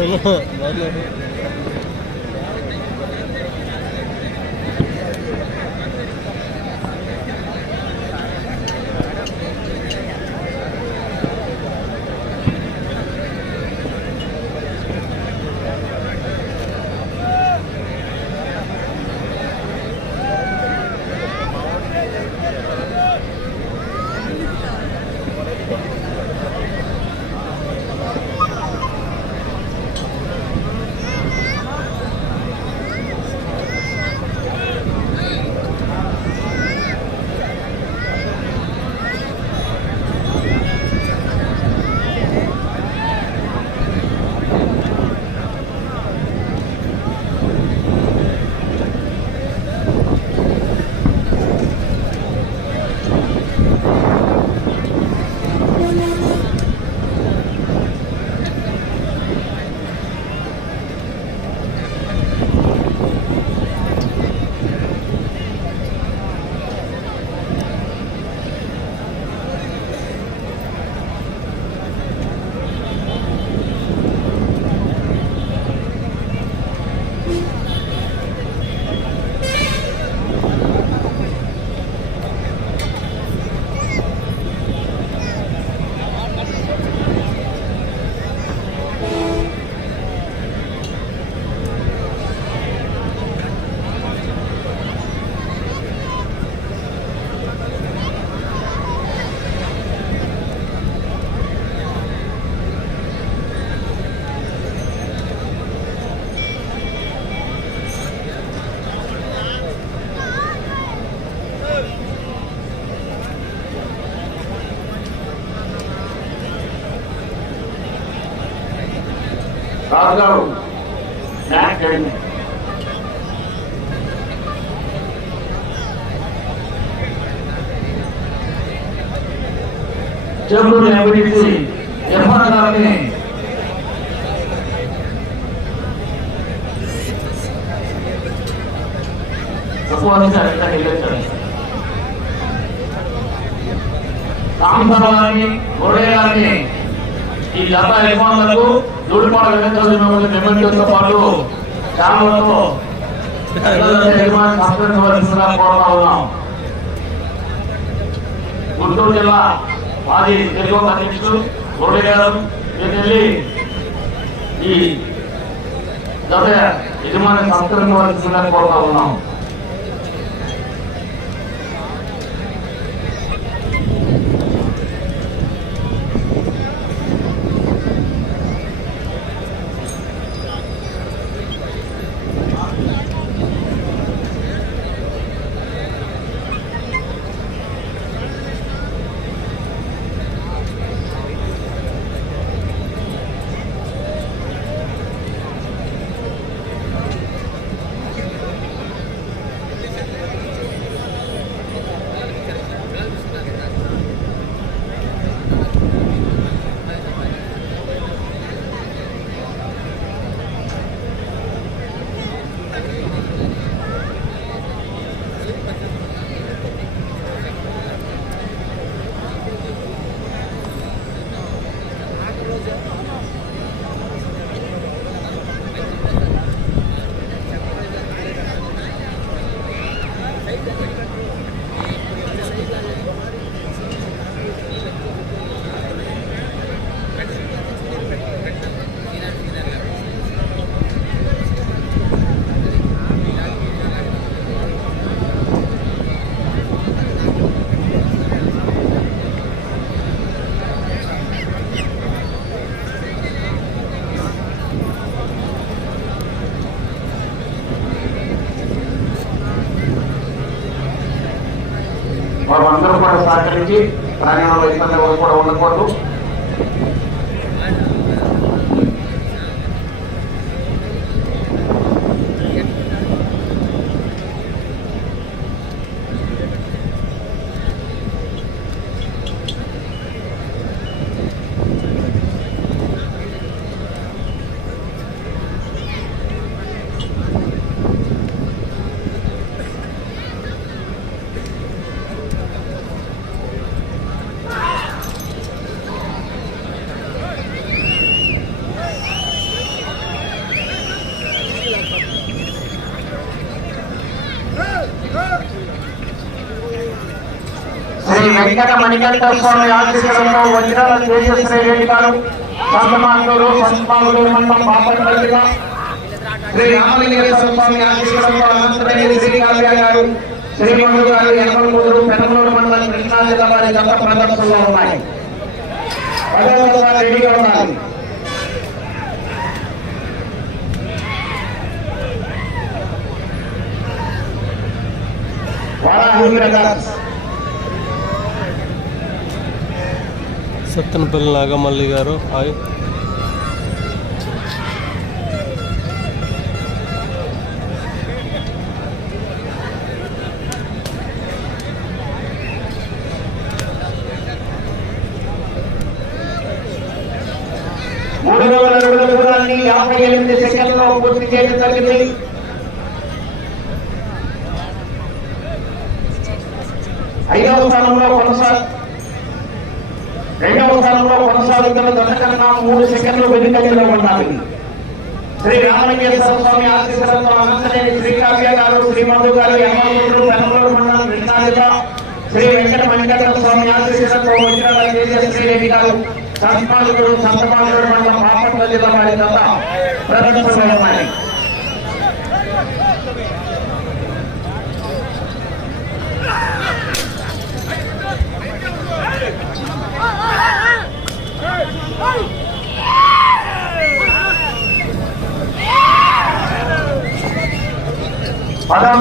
రాజు గారు స్నాక్ చేయండి చెరువులు ఎంబడించి యమన గారిని గారిని ఈ జత ఎఫ్ఆర్లకు దూడిపాడ పాటు గుంటూరు జిల్లా మాజీ తెలుగు అధ్యక్షుడు మురళి గారు. మీరు వెళ్ళి ఈ గత యజమాని సంస్కరించవలసిందిగా కోరుతా ఉన్నాం. మనం అందరూ కూడా సహకరించి ప్రాణాలలో ఇబ్బంది కూడా ఉండకూడదు. శ్రీ వెంకట మణికంఠ స్వామి ఆశీస్సులతో వజ్రాల తేజశ్రీ రెడ్డి గారు సంతమాండూరు సంతమాండూరు మండలం జిల్లా శ్రీ రామలింగేశ్వర స్వామి ఆశీస్సులతో అనంతరేణి శ్రీకావ్య గారు శ్రీమండు గారు ఎనమలూరు పెనమలూరు మండలం కృష్ణా జిల్లా వారి గత ప్రదర్శనలో ఉన్నాయి. పదవ రెడీగా ఉండాలి వారాహి బ్రదర్స్ సత్తెనపల్లి నాగమల్లి గారు. హాయ్. మూడు యాభై ఎనిమిది సెకండ్లో పూర్తి చేయడం జరిగింది ఐదవ స్థానంలో కొనసాగు స్థానంలో కొనసాగుతున్న మూడు సెకండ్లు వెనుకంజలో ఉండాలి. శ్రీ రామలింగేశ్వర స్వామి ఆశీస్సులతో అనంతనేని శ్రీకావ్య గారు శ్రీమధు గారు ఎమ్మలూరు పెనమలూరు మండలం కృష్ణాజిల్లా శ్రీ వెంకట మణికంఠ స్వామి ఆశీస్సులతో వజ్రాల తేజశ్రీ గారు సంపాదకుడు సంతపాదకుడు మండలం బాపట్ల జిల్లా వారి గత ప్రదర్శన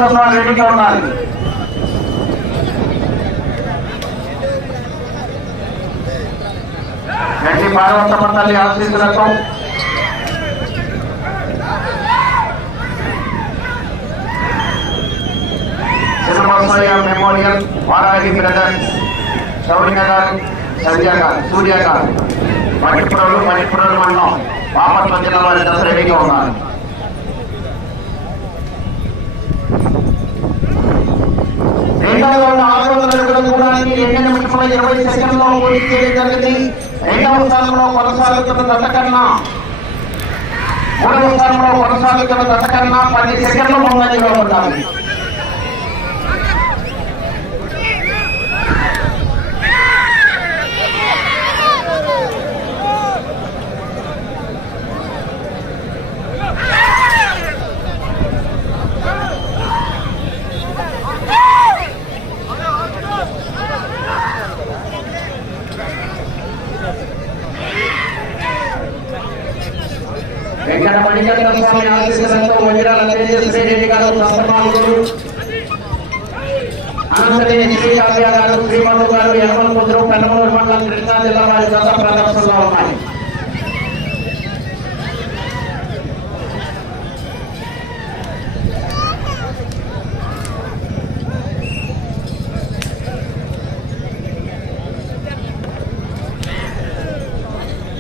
ఉన్నాయి పదవ రెడీగా ఉండాలి గట్టి పార్వతమ్మ తల్లి ఆశీస్సులతో శ్రీనివాసయ్య మెమోరియల్ వారాహి బ్రదర్స్ సౌర్య గారు సత్య గారు సూర్య గారు. మణిపురంలో మణిపురం మండలం బాపట్ల జిల్లా వారి దశ రెడీగా ఉన్నారు రెండవ రౌండ్ ఆరు వందల అడుగుల దూరానికి రెండు నిమిషముల ఇరవై సెకండ్లో పూర్తి చేయడం జరిగింది. రెండవ స్థానంలో కొనసాగుతున్న దశకన్నా మూడవ స్థానంలో కొనసాగుతున్న దశకన్నా పది సెకండ్లు ముందంజలో ఉండాలి వెంకట మణికంఠ స్వామి ఆశీస్సులతో వజ్రాల తేజశ్రీ రెడ్డి గారు సంతమానుడు అనంతరేని శ్రీకావ్య గారు శ్రీమంతు గారు యమలపుత్రు పెనమలూరు మండలం కృష్ణా జిల్లా వారి గత ప్రదర్శనలో ఉన్నాయి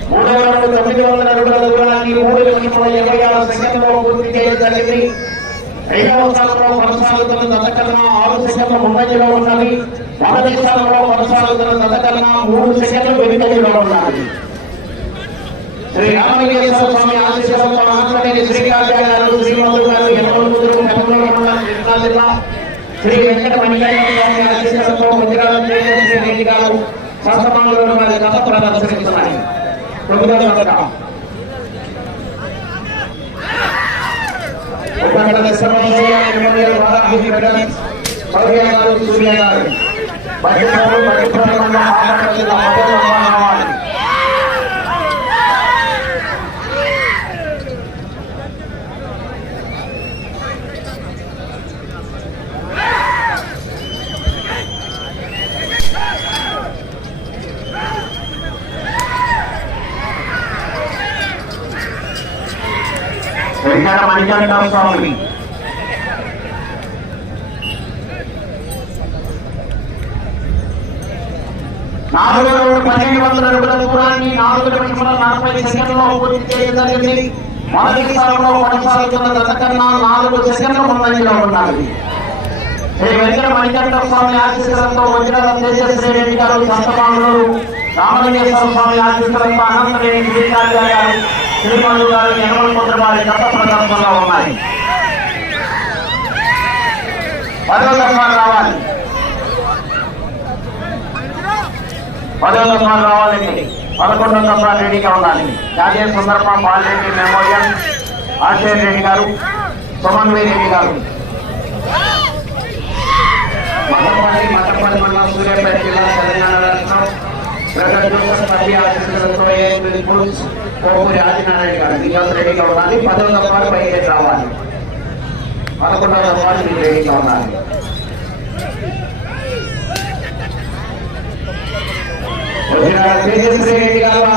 మూడవ రౌండ్ తొమ్మిది వందల అడుగుల ఈ మూడు నిమిషముల ఇరవై ఆరు సెకండ్లలో పూర్తి చేయడం జరిగింది. రెండవ స్థానంలో కొనసాగుతున్న దశకన్నా ఆరు సెకండ్ల ముంబైలో ఉన్నది. మొదటి స్థానంలో కొనసాగుతున్న దశకన్నా మూడు సెకండ్లు వెనుకలో ఉన్నది. శ్రీ రామలింగేశ్వర స్వామి ఆశీస్సులతో ఆంధ్రప్రదేశ్ శ్రీకావ్య గారు శ్రీమంతుడు గారు ఎన్నమూరు పెనమూరు మండలం కృష్ణా జిల్లా శ్రీ వెంకట మణికంఠ స్వామి ఆశీస్సులతో ముద్రాల శ్రీ రెడ్డి గారు సంతమానులు వారి గత ప్రదర్శిస్తున్నాయి. తొమ్మిదవ సంవత్సరం ఒకటి సమస్య ఎనిమిది వారాహి బ్రదర్స్ సౌర్య గారు సూర్య గారు బయటకు బయటకు మండలం జిల్లా మొదటి రావాలి వెంకట మణికంఠ స్వామి. నాలుగు రోజులు పన్నెండు వందల అడుగుల దూరాన్ని నాలుగు నిమిషముల నలభై సెకండ్లో పూర్తి చేయడం జరిగింది. మొదటి స్థానంలో కొనసాగుతున్న నాలుగు సెకండ్ల ముందంజలో శ్రీ వెంకట మణికంఠ స్వామి ఆశీస్సులతో వజ్రాల తేజశ్రీ రెడ్డి గారు సంతమానులు రామలింగేశ్వర స్వామి ఆశీస్సులతో అనంతరేణి గారు తిరుమల గారు యనమల పుత్ర వారి గత ప్రదర్శనలో ఉన్నాయి. పదవ దఫా రావాలి. పదో నంబర్ రావాలండి పదకొండో నంబర్ రెడీగా ఉండాలి. జాతీయ సందర్భ బాలరెడ్డి మెమోరియల్. ఆశయ్ రెడ్డి గారు సమన్వయ రెడ్డి గారు. మదపల్లి మదపల్లి మండలం సూర్యాపేట జిల్లా తెలంగాణ రాష్ట్రం. బ్రదర్ జోసెఫ్ పల్లి ఆశీస్సులతో ఏఎంపీ పుల్స్ కోపూరి ఆదినారాయణ గారు మీకోసం రెడీగా ఉండాలి పదో నంబర్ బయలుదేరి రావాలి పదకొండవ నంబర్ రెడీగా ఉండాలి రెడ్డి గారు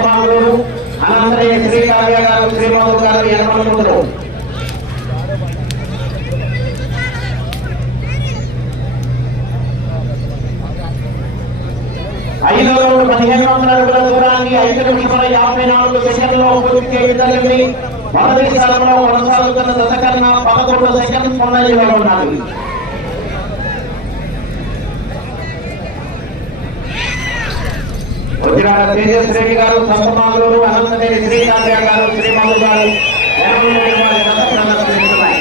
గారు గారు ఐదు వందల పదిహేను వందల అడుగుల దూరాన్ని ఐదు నిమిషముల యాభై నాలుగు సెకండ్లో పూర్తి చేయడం జరిగింది. మొదటి స్థానంలో కొనసాగుతున్న దశకరణ పదకొండు సెకండ్ ముందంజలో ఉన్నారు వజ్రాల తేజస్ రెడ్డి గారు సంతమాగలూరు అనంతనేని శ్రీకాంత్ గారు శ్రీమధు గారు యనమలముద్రు గారి దశ ప్రదర్శిస్తున్నాయి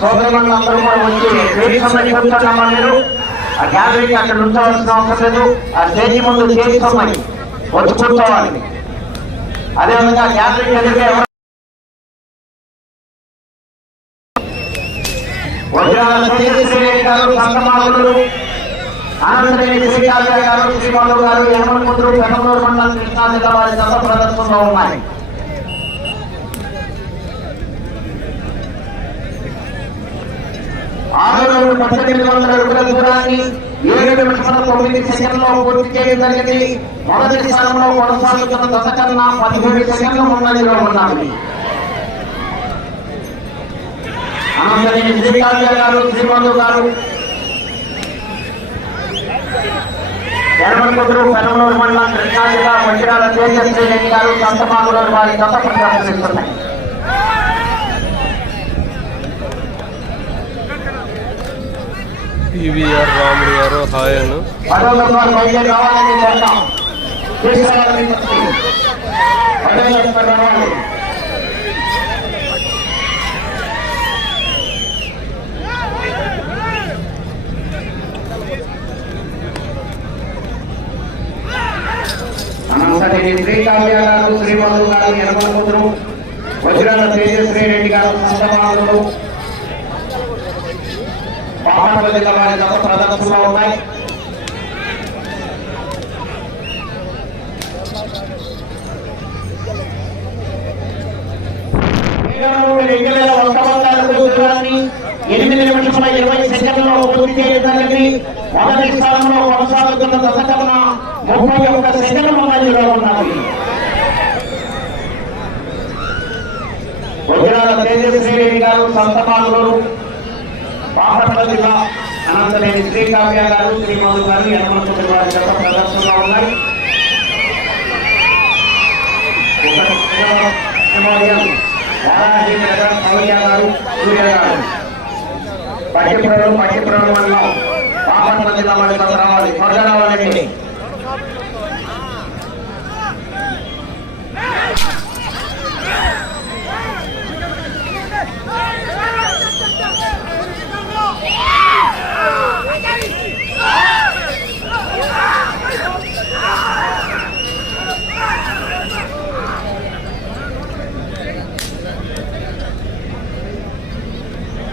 సోదరులందరూ కూడా వచ్చి స్టేజ్ సమ్మని మీరు? ఆ గ్యాదరింగ్ అక్కడ ఉంచవలసిన అవసరం లేదు. ఆ స్టేజీ ముందు స్టేజ్ వచ్చి కూర్చోవాలి అదేవిధంగా గ్యాదరింగ్ ఎదురుగా ఎవరు వజ్రాల తేజస్వి గారు గారు గారు మండలం కృష్ణా జిల్లా వారి ప్రదర్శనలో ఉన్నాయి. ఆరు పద్దెనిమిది వందల అడుగుల దూరాన్ని ఏడు తొమ్మిది సెకండ్లో పూర్తి చేయడం జరిగింది మొదటి స్థానంలో కొనసాగుతున్న దశ కన్నా పదిహేడు సెకండ్ల ముందంజలో అనంతరం గారు శ్రీమధు గారు ఎర్రమల్కుదురు పెనమలూరు మండలం మంచిరాల తేజస్వి రెడ్డి గారు వారి గత ప్రదర్శనిస్తున్నాయి ఈవీఆర్ రాముడు గారు హాయ్ అను పదో నంబర్ బయలుదేరి రావాలని కోరుతాం తీసుకురావాలని చెప్తుంది. పదో రాముడు గారు హాయను శ్రీకావ్య గారు శ్రీమధు గారు యనమలముద్రు వజ్రాల తేజశ్రీ రెడ్డి గారు సంతమానులు పాపపల్లి వారి గత ప్రదర్శనలో ఉన్నాయి ఎనిమిది నిమిషముల ఇరవై సెకండ్లో పూర్తి చేయడం మొదటి స్థానంలో కొనసాగుతున్న దశ ముప్పై ఒక్క సెకండ్ ముందంజలో ఉన్నది గుజరాల తేజస్వి రెడ్డి గారు సంతమానులు బాపట్ల జిల్లా అనంతనేని శ్రీకావ్య గారు శ్రీమధు గారు యనమలపతి వారి గత ప్రదర్శనలో ఉన్నాయి. మెమోరియల్ గారు సూర్య గారు. పట్టిపురం పట్టిపురం వల్ల బాపట్ల జిల్లా వారి గత రావాలి. త్వరగా రావాలండి.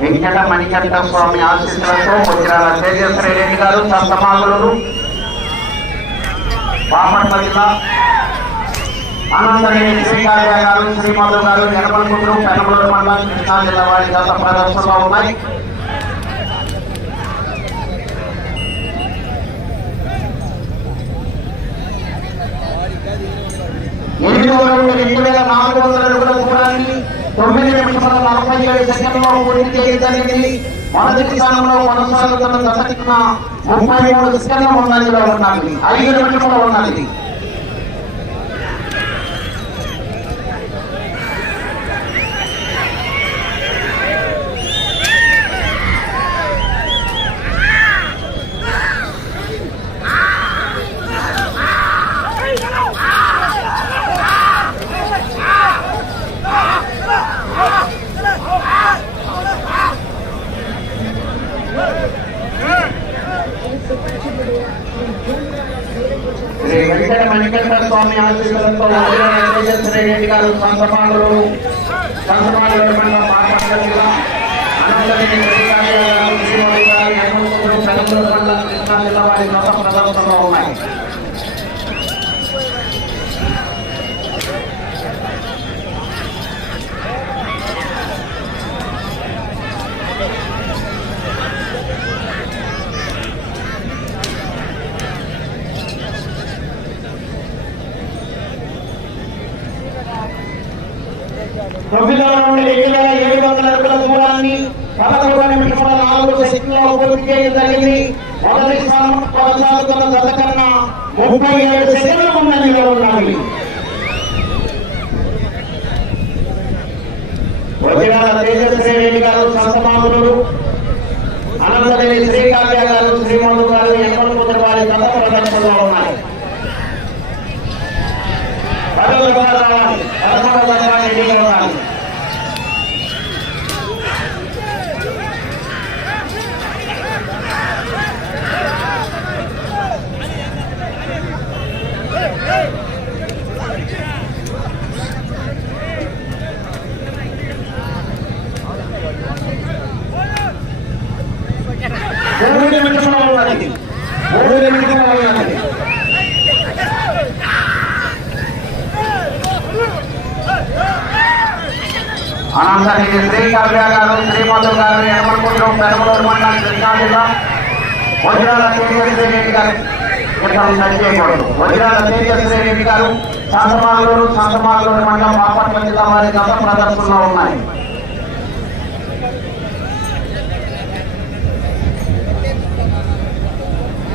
వెంకట మణికంఠ స్వామి ఆశీస్సులతో వజ్రాల తేజశ్వరి రెడ్డి గారు సంతమాగులు బాపట్ల జిల్లా అనంతరేని శ్రీకార్య గారు శ్రీమధు గారు జనపల్పుత్రు పెనమలూరు మండలం కృష్ణా జిల్లా వారి గత ప్రదర్శనలో ఉన్నాయి. ఎనిమిది వందల రెండు వేల నాలుగు వందల నిమిషముల నలభై ఏడు సెకండ్లో పూర్తి చేయడం జరిగింది మొదటి స్థానంలో కొనసాగుతున్న దశ ముప్పై మూడు సెకండ్లు ఉన్నది ఐదు నిమిషములు ఉన్నది. స్వామి ఆశీస్సులతో తేజస్వరి రెడ్డి గారు సంతమానులు సంతమానులు మండలం పాపట్ల జిల్లా అనంతగిరి శ్రీకాళి గారు శ్రీమతి గారు యనమలూరు పెరంబలూరు మండలం కృష్ణా జిల్లా వారి గత ప్రదర్శనలో ఉన్నాయి తొమ్మిది వందల నుండి ఎనిమిది వేల ఏడు వందల అడుగుల దూరాన్ని పదకొండు నాలుగు సెకండ్లలో పూర్తి చేయడం జరిగింది. మొదటి స్థానం కొనసాగుతున్న కన్నా ముప్పై ఏడు సెకండ్ల ముందంజలో ఉన్నవి వజ్రాల తేజశ్రీ రెడ్డి గారు సంతమాములు శ్రీకావ్య గారు శ్రీమను గారు ఎమ్మల వారి గత ప్రదర్శనలో ఉన్నాయి పదవులు కూడా రావాలి పదకొండవ దశ రెడీగా ఉండాలి మూడు నిమిషంలో ఉన్నది మూడు నిమిషంలో ఉన్నది అనంతగిరి శ్రీకావ్య గారు శ్రీమధు గారు యనమలకుంట్రం పెరమలూరు మండలం కృష్ణా జిల్లా వజ్రాల తేజశ్రీ రెడ్డి గారు వజ్రాల తేజశ్రీ రెడ్డి గారు శాంతమాలూరు శాంతమాలూరు మండలం బాపట్ల జిల్లా వారి గత ప్రదర్శనలో ఉన్నాయి.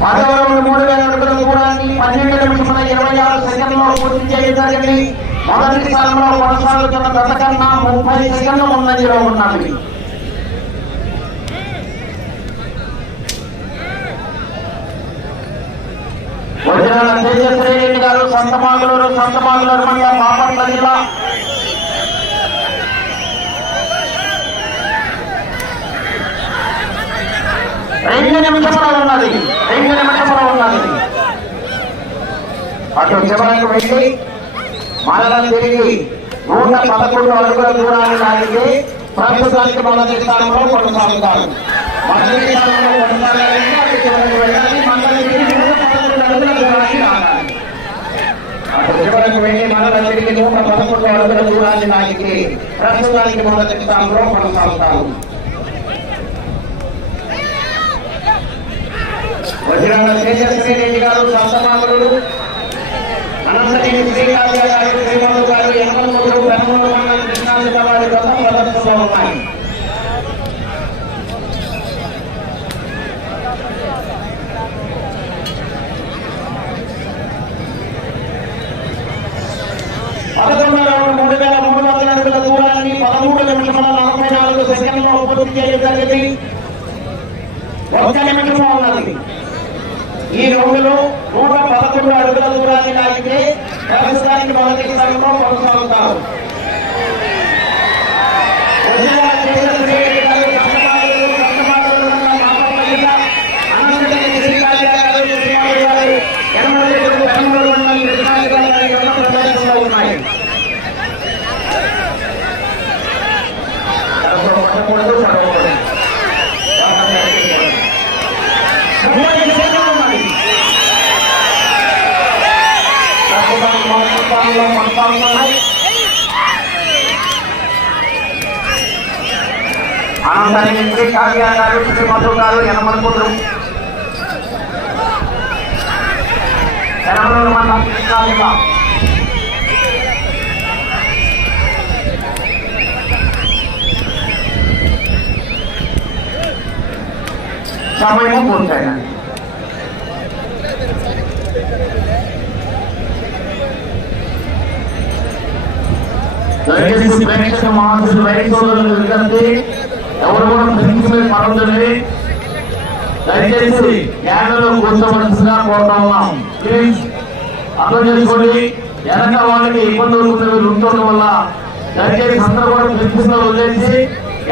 వాతావరణంలో మూడు వేల అడుగుల దూరాన్ని పన్నెండు నిమిషముల ఇరవై ఆరు సెకండ్లో పూర్తి చేయడం జరిగింది. మొదటి స్థలంలో కొనసాగుతున్న గత కన్నా ముప్పై సెకండ్ల ముందంజలో ఉన్నది వజ్రాల తేజశ్రీ రెడ్డి గారు సంతమాగులూరు సంతమాగులూరు మండలం బాపట్ల జిల్లా. రెండు నిమిషంలో ఉన్నది. రెండు నిమిషంలో ఉన్నది. అటు చివరకు వెళ్ళి మరల తిరిగి నూట పదకొండు అడుగుల దూరాన్ని లాగితే ప్రస్తుతానికి మొదటి స్థానంలో కొనసాగుతారు. మొదటి స్థానంలో కొనసాగాలంటే అటు వెళ్ళాలి మరల తిరిగి నూట పదకొండు అడుగుల దూరాన్ని లాగాలి అటు వెళ్ళి మరల తిరిగి నూట పదకొండు అడుగుల దూరాన్ని లాగితే ప్రస్తుతానికి మొదటి స్థానంలో కొనసాగుతారు వజ్రాల తేజస్వి రెడ్డి గారు సంతమాములు అనంతగిరి శ్రీకాంత గారు శ్రీమను గారు యనమలూరు పెనమూరు మండలం కృష్ణా వారి గత ప్రదర్శనలో ఉన్నాయి పదకొండు రౌండ్ మూడు వేల మూడు వందల అడుగుల దూరాన్ని పదమూడు నిమిషముల నలభై నాలుగు సెకండ్లలో పూర్తి చేయడం జరిగింది. ఒక్క నిమిషం ఉన్నది ఈ రౌండ్లో నూట పదకొండు అడుగుల దూరాన్ని లాగితే ప్రభుత్వానికి మొదటి స్థానంలో కొనసాగుతారు వజ్రాల తేజస్వి రెడ్డి గారు సంతమాగులు, సంతమాగులు ఉన్న బాపట్ల జిల్లా, అనంతగిరి శ్రీకాంత గారు, శ్రీరాములు గారు, యనమలూరు, పెనమలూరు మండలం కృష్ణా జిల్లా వారి యొక్క ప్రదర్శనలో ఉన్నాయి ఎవరో పట్టకూడదు, పడకూడదు. మూడు సెకండ్లు ఉన్నది. ప్రస్తుతానికి మొదటి స్థానంలో కొనసాగుతున్నాయి. అనంతరం శ్రీ కావ్య గారు శ్రీ మధు గారు యనమలపురు యనమలూరు మండలం కృష్ణా జిల్లా సమయం పూర్తయినది దయచేసి ప్రేక్షక మహాశులు రైతులు విజ్ఞప్తి. ఎవరు కూడా ప్రిన్సిపల్ పడవద్దండి దయచేసి యాగలో కూర్చోవలసిందిగా కోరుతా ఉన్నాం. ప్లీజ్ అర్థం చేసుకోండి. వెనక వాళ్ళకి ఇబ్బంది అవుతుంది ఉంటుండడం వల్ల దయచేసి అందరూ కూడా ప్రిన్సిపల్ వదిలేసి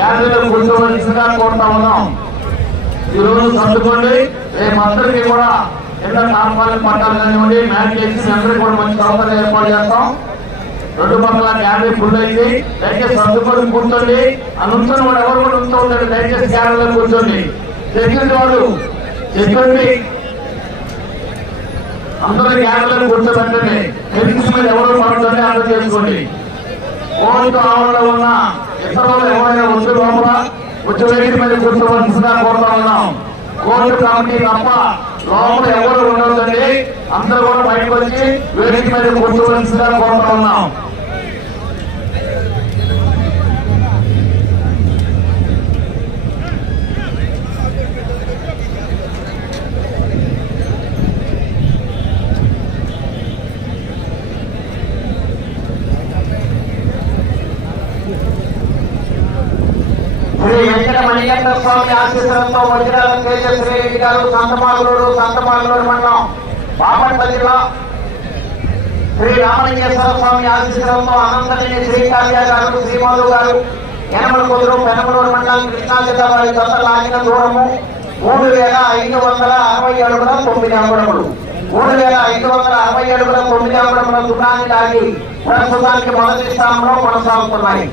యాగలో కూర్చోవలసిందిగా కోరుతా ఉన్నాం. ఈ రోజు సర్దుకోండి. రేపు అందరికీ కూడా కింద తాంపాలను పట్టాలు కానివ్వండి మ్యాన్ చేసి అందరికీ కూడా మంచి సౌకర్యం ఏర్పాటు చేస్తాం. రెండు పక్కల క్యాబినెట్ ఫుల్ అయింది దయచేసి సర్దుకొని కూర్చోండి. ఆ వాడు ఎవరు కూడా ఉంటూ ఉంటారు దయచేసి క్యాబీలో కూర్చోండి. సెక్యూరిటీ వాళ్ళు చెప్పండి. అందరూ క్యాబీలో కూర్చోబెట్టండి. హెల్త్ మీద ఎవరు పడుతుంటే అర్థం చేసుకోండి. ఓటు ఆవరణలో ఉన్న ఇతరులు ఎవరైనా వచ్చే లోపల వచ్చే వేదిక మీద కూర్చోవలసిందిగా కోరుతా ఉన్నాం. కోర్టు కమిటీ తప్ప లోపల ఎవరు ఉండవద్దండి అందరూ కూడా బయటకు వచ్చి వేదిక మీద కూర్చోవలసిందిగా కోరుతా ఉన్నాం శ్రీ వెంకట మణికంఠ స్వామి ఆశీస్సులతో వజ్రాల తేజస్ రెడ్డి గారు సంతమాగులూరు సంతమాగులూరు మండలం బాపట్ల జిల్లా. శ్రీ రామలింగేశ్వర స్వామి ఆశీస్సులతో అనంతనేని శ్రీకార్య గారు శ్రీమాధు గారు యనమల కుదురు పెనమలూరు మండలం కృష్ణా జిల్లా వారి దత్త లాగిన దూరము. మూడు వేల ఐదు వందల అరవై అడుగుల తొమ్మిది అంగుళములు. మూడు వేల ఐదు వందల అరవై అడుగుల తొమ్మిది అంగుళముల దూరాన్ని లాగి ప్రస్తుతానికి మొదటి స్థానంలో కొనసాగుతున్నాయి.